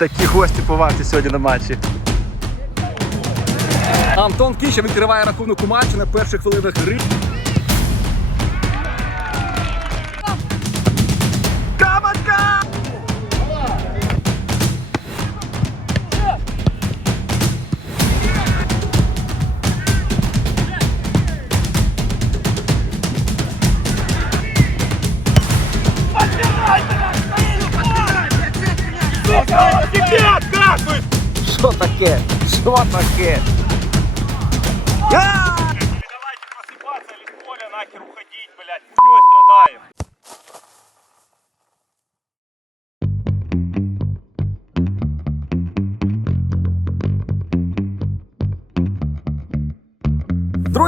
Такі гості поважні сьогодні на матчі. Антон Кіща відкриває рахунок у матчі на перших хвилинах гри. Що таке? Що таке? Я!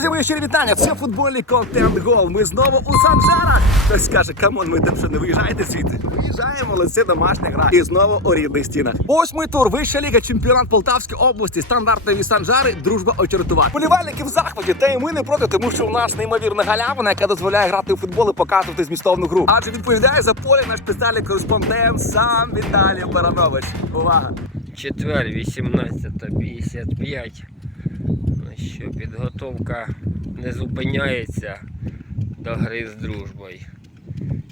Друзі, мої щирі вітання! Це футбольний контент гол. Ми знову у Санжарах. Хтось скаже, камон, ми там що не виїжджаєте звідти? Виїжджаємо, але це домашня гра. І знову у рідних стінах. Восьмий тур, вища ліга, чемпіонат Полтавської області, стандартові Санжари, дружба очеретувати. Полівальники в захваті, та і ми не проти, тому що у нас неймовірна галявина, яка дозволяє грати у футбол і показувати змістовну гру. Адже відповідає за поле наш спеціальний кореспондент сам Віталій Баранович. Увага! Четвер, 18.55. Що підготовка не зупиняється до гри з дружбою.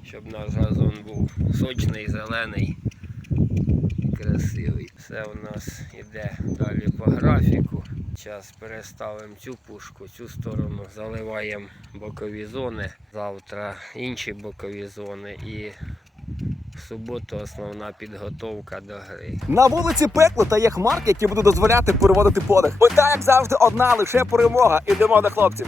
Щоб наш газон був сочний, зелений, красивий. Все у нас йде далі по графіку. Зараз переставимо цю пушку, цю сторону, заливаємо бокові зони. Завтра інші бокові зони і суботу основна підготовка до гри. На вулиці пекло та є хмарки, які будуть дозволяти переводити подих. Мета, як завжди, одна лише перемога. Ідемо до хлопців.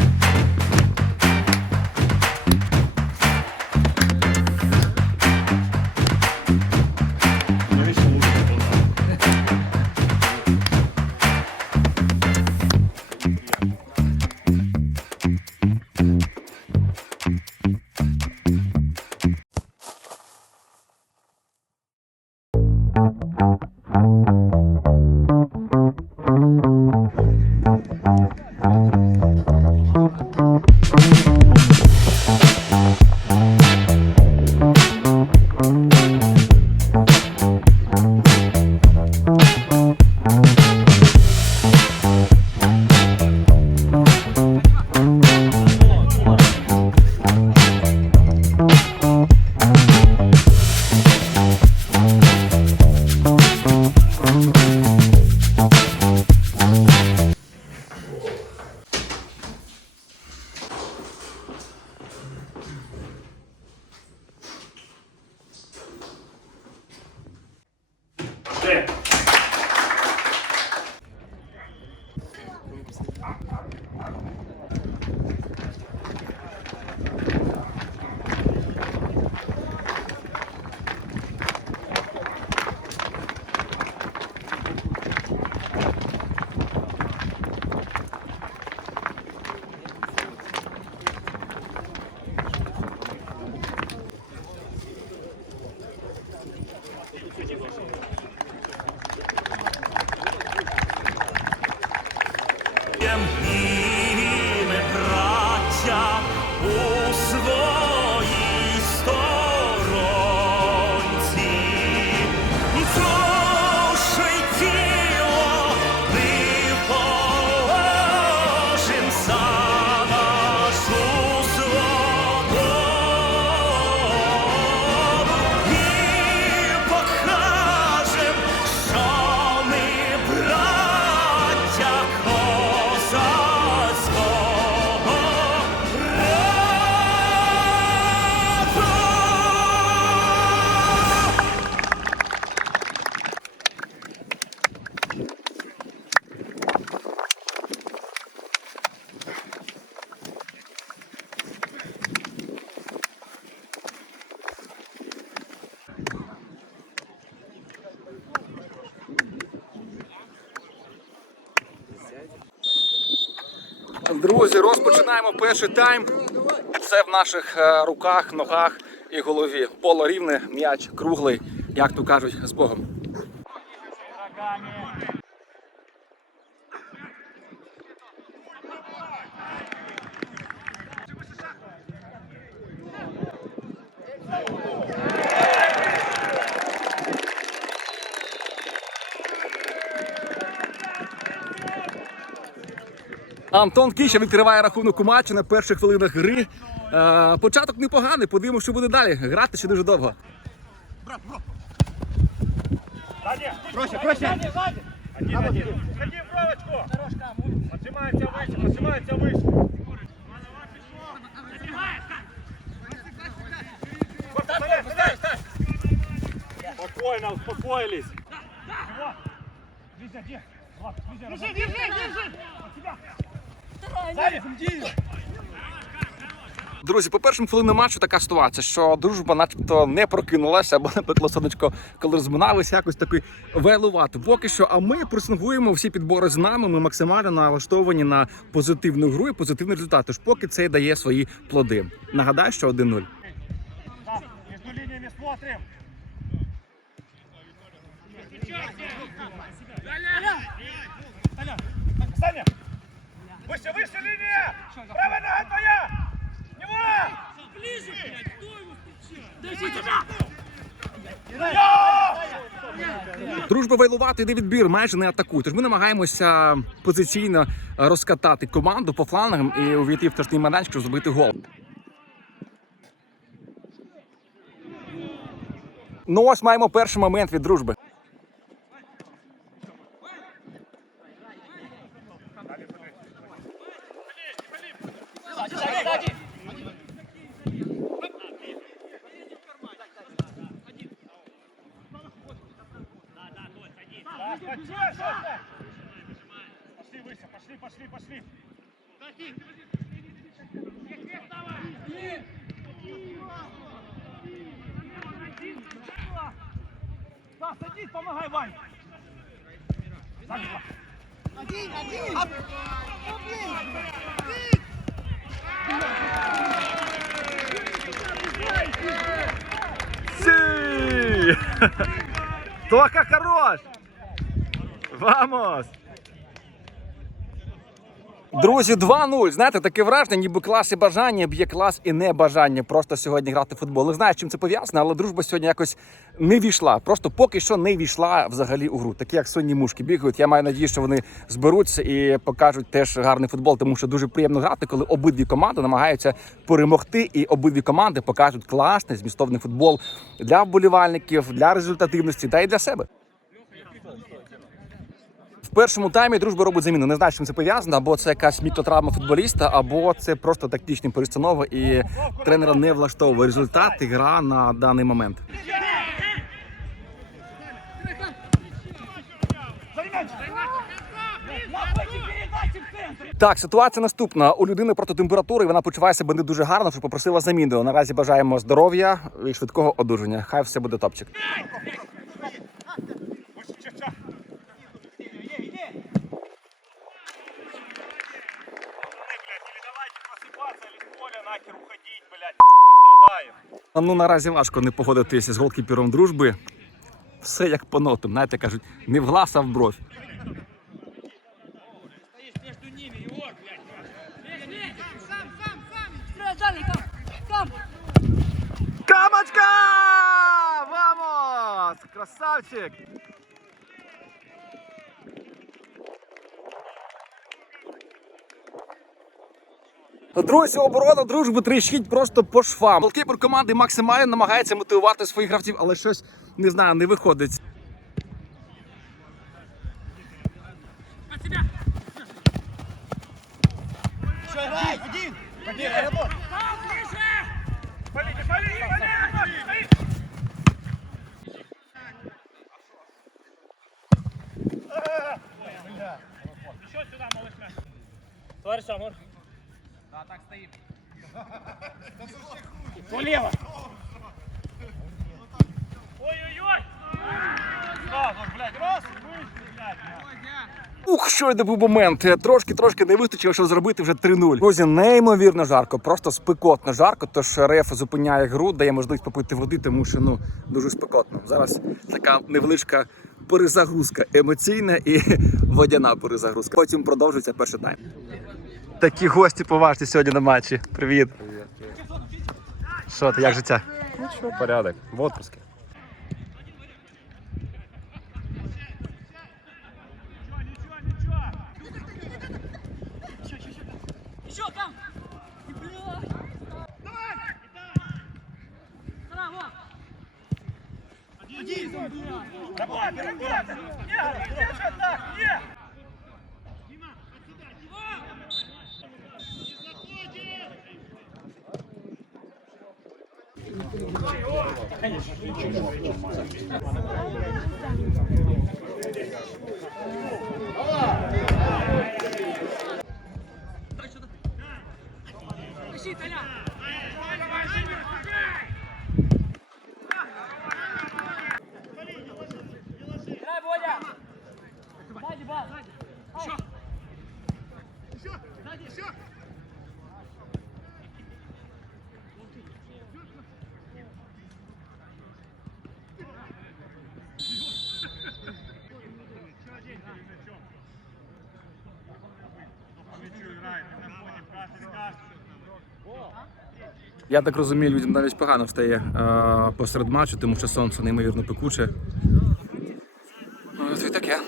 Друзі, розпочинаємо перший тайм. Це в наших е, руках, ногах і голові. Поло рівне, м'яч круглий, як то кажуть, з Богом. Антон Кіща відкриває рахунок у матчі на перших хвилинах гри. Е, початок непоганий, подивимося, що буде далі. Грати ще дуже довго. Проще, проще. Один, один. Ходи провочку. Поджимается выше, поджимается выше. Спокойно, успокоились. Держи, держи, держи. Друзі, по першим хвилинам матчу така ситуація, що дружба начебто не прокинулася, або не сонечко, коли розминалися, якось такий вейлувати. Поки що, а ми просингуємо всі підбори з нами. Ми максимально налаштовані на позитивну гру і позитивний результат. Тож поки це дає свої плоди. Нагадаю, що 1-0. Так, между линиями смотрим. Саня! Выше, выше линия! Правая нога твоя! Него! Дружба вейлувати йде відбір, майже не атакує. Тож ми намагаємося позиційно розкатати команду по флангам і увійти в штрафний майданчик, щоб забити гол. Ну ось маємо перший момент від дружби. Пошли выше, пошли, пошли, пошли! Да, садись, помогай, Вань! Садись. Сі! Тока хорош! Вамос! Друзі, 2-0. Знаєте, таке враження, ніби клас і бажання б'є клас і небажання просто сьогодні грати в футбол. Не знаю, чим це пов'язано, але дружба сьогодні якось не війшла. Просто поки що не війшла взагалі у гру. Такі як сонні мушки бігають. Я маю надію, що вони зберуться і покажуть теж гарний футбол, тому що дуже приємно грати, коли обидві команди намагаються перемогти, і обидві команди покажуть класний змістовний футбол для вболівальників, для результативності та й для себе. В першому таймі дружба робить заміну. Не знаю, з чим це пов'язано, або це якась мікротравма футболіста, або це просто тактичні перестанови, і тренера не влаштовує результат і гра на даний момент. Так, ситуація наступна. У людини проти температури вона почуває себе не дуже гарно, що попросила заміну. Наразі бажаємо здоров'я і швидкого одужання. Хай все буде топчик. Ну наразі важко не погодитися з голкіпером дружби. Все як по нотам. Знаєте, кажуть, не в глаз, а в бровь. Камочка! Красавчик! Друзі, оборона дружби тріщить просто по швам. Голкіпер команди максимально намагається мотивувати своїх гравців, але щось не знаю, не виходить. Ух, що це був момент. Трошки трошки не вистачило, щоб зробити вже 3-0. Друзі, неймовірно жарко, просто спекотно жарко. Тож реф зупиняє гру, дає можливість попити води, тому що ну дуже спекотно. Зараз така невеличка перезагрузка емоційна і водяна перезагрузка. Потім продовжується перший тайм. Такі гості поважні сьогодні на матчі. Привіт. Що ти, як життя? Ничего, порядок. В отпуске. Ничего, ничего, ничего. Еще, кам! Бля! Браво! Давай, Работай, Не, не, что так, не! Тащи, Я так розумію, людям навіть погано встає е, посеред матчу, тому що сонце неймовірно пекуче. Ну, і таке.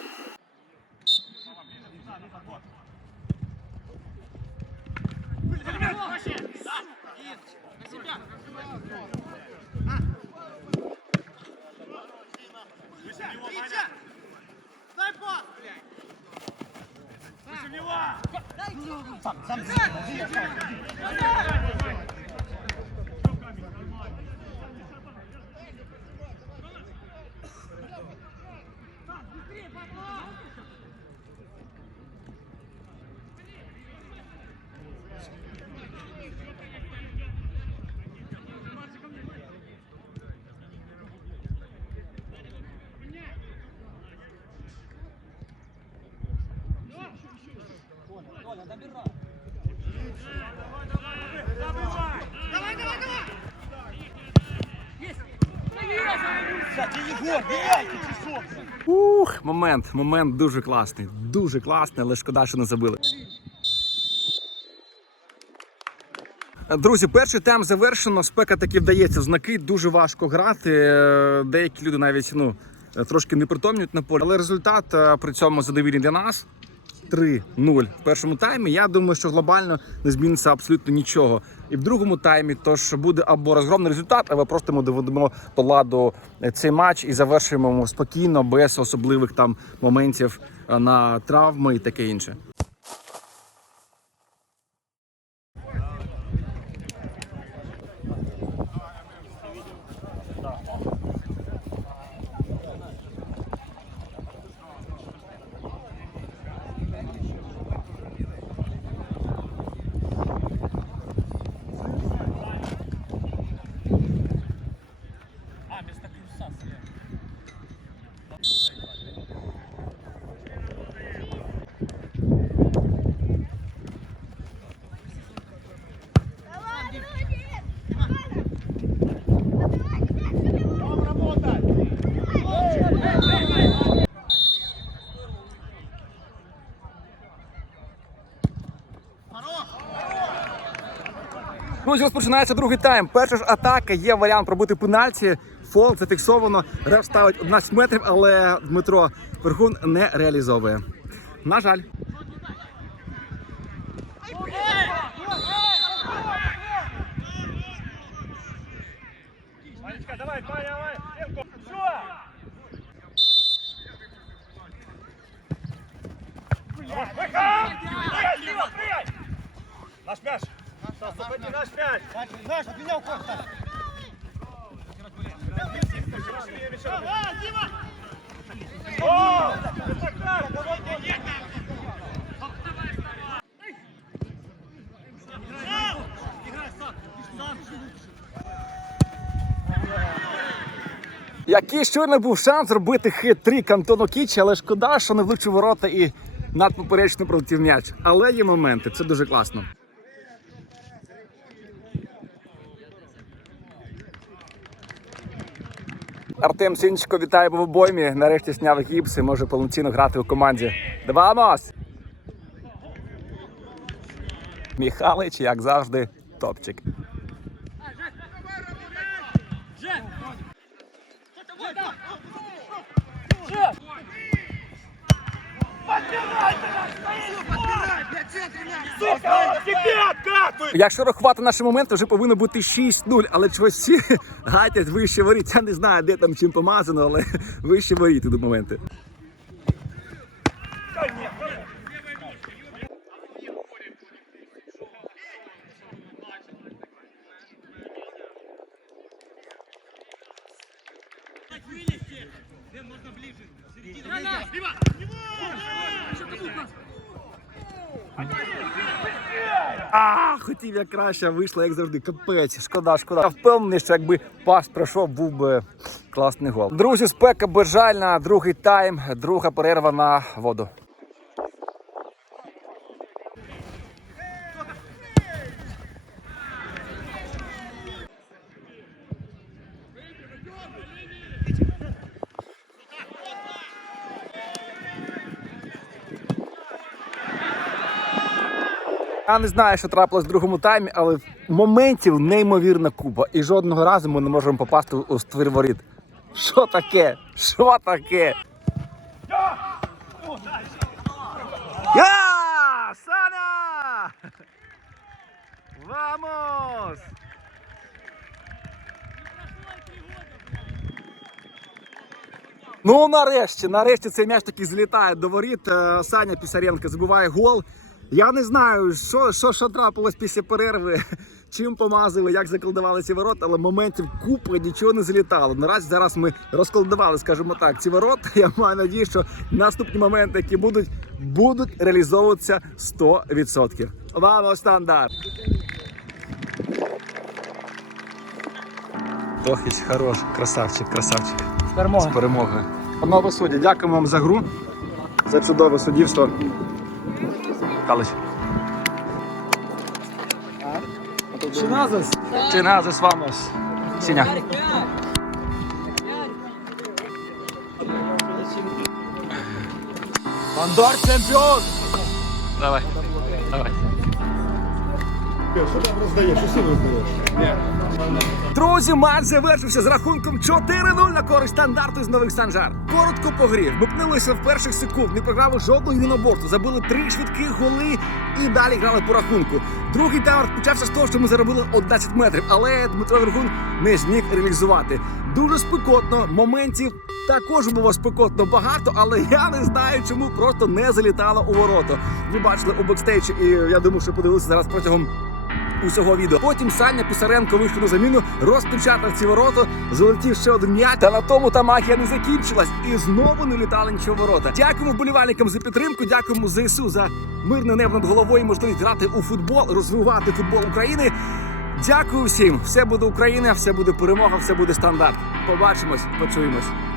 Ух, момент, момент дуже класний. Дуже класний, але шкода, що не забили. Друзі, перший тайм завершено. Спека таки вдається в знаки. Дуже важко грати. Е, Деякі люди навіть ну, трошки не притомнюють на полі. Але результат е, при цьому задовільний для нас. 3-0 в першому таймі. Я думаю, що глобально не зміниться абсолютно нічого. І в другому таймі тож буде або розгромний результат, або просто ми доведемо до ладу цей матч і завершуємо спокійно, без особливих там моментів е, на травми і таке інше. Друзі, розпочинається другий тайм. Перша ж атака є варіант пробити пенальті. Фол зафіксовано. Реф ставить 11 метрів, але Дмитро Перхун не реалізовує. На жаль. Ванечка, давай, давай, давай! Левко, все! Выход! Прыгай, Дима, прыгай! Наш мяч! Який щойно був шанс зробити хит-трик Антону Кічі, але шкода, що не влучив ворота і над поперечним пролетів м'яч. Але є моменти, це дуже класно. Артем Сінченко вітає в обоймі. Нарешті зняв гіпс і може повноцінно грати у команді. Вамос! Міхалич, як завжди, топчик. Якщо рахувати наші моменти, вже повинно бути 6-0, але чогось всі гатять вище воріт. Я не знаю, де там чим помазано, але вище воріт до моменти. А, хотів я краще, вийшло, як завжди. Капець, шкода, шкода. Я впевнений, що якби пас пройшов, був би класний гол. Друзі, спека бажальна, другий тайм, друга перерва на воду. Я не знаю, що трапилось в другому таймі, але моментів неймовірна купа. І жодного разу ми не можемо попасти у ствір воріт. Що таке? Що таке? Я! Саня! Вамос! Ну, нарешті, нарешті цей м'яч таки злітає до воріт. Е, Саня Пісаренко забиває гол. Я не знаю, що, що, що трапилось після перерви, чим помазали, як заколдували ці ворота, але моментів купи нічого не залітало. Наразі зараз ми розколдували, скажімо так, ці ворота. Я маю надію, що наступні моменти, які будуть, будуть реалізовуватися 100%. Вам стандарт. Тохісь хорош, красавчик, красавчик. З перемогою. Панове судді, дякуємо вам за гру, за чудове суддівство. Калич. Чиназис. Чиназис вамос. Сіня. Стандарт чемпіон! Давай. Давай. Друзі, матч завершився з рахунком 4-0 на користь стандарту з нових Санжар. Коротко по грі. Вмикнулися в перших секунд, не програли жодного єдиноборства, забили три швидкі голи і далі грали по рахунку. Другий тайм почався з того, що ми заробили 11 метрів, але Дмитро Вергун не зміг реалізувати. Дуже спекотно, моментів також було спекотно багато, але я не знаю, чому просто не залітало у ворота. Ви бачили у бекстейджі, і я думаю, що подивилися зараз протягом усього відео. Потім Саня Писаренко вийшов на заміну, розпечатав ці ворота, залетів ще один м'яч. Та на тому та магія не закінчилась. І знову не літали нічого ворота. Дякуємо вболівальникам за підтримку. Дякуємо ЗСУ за мирне небо над головою. Можливість грати у футбол, розвивати футбол України. Дякую всім. Все буде Україна, все буде перемога, все буде стандарт. Побачимось, почуємось.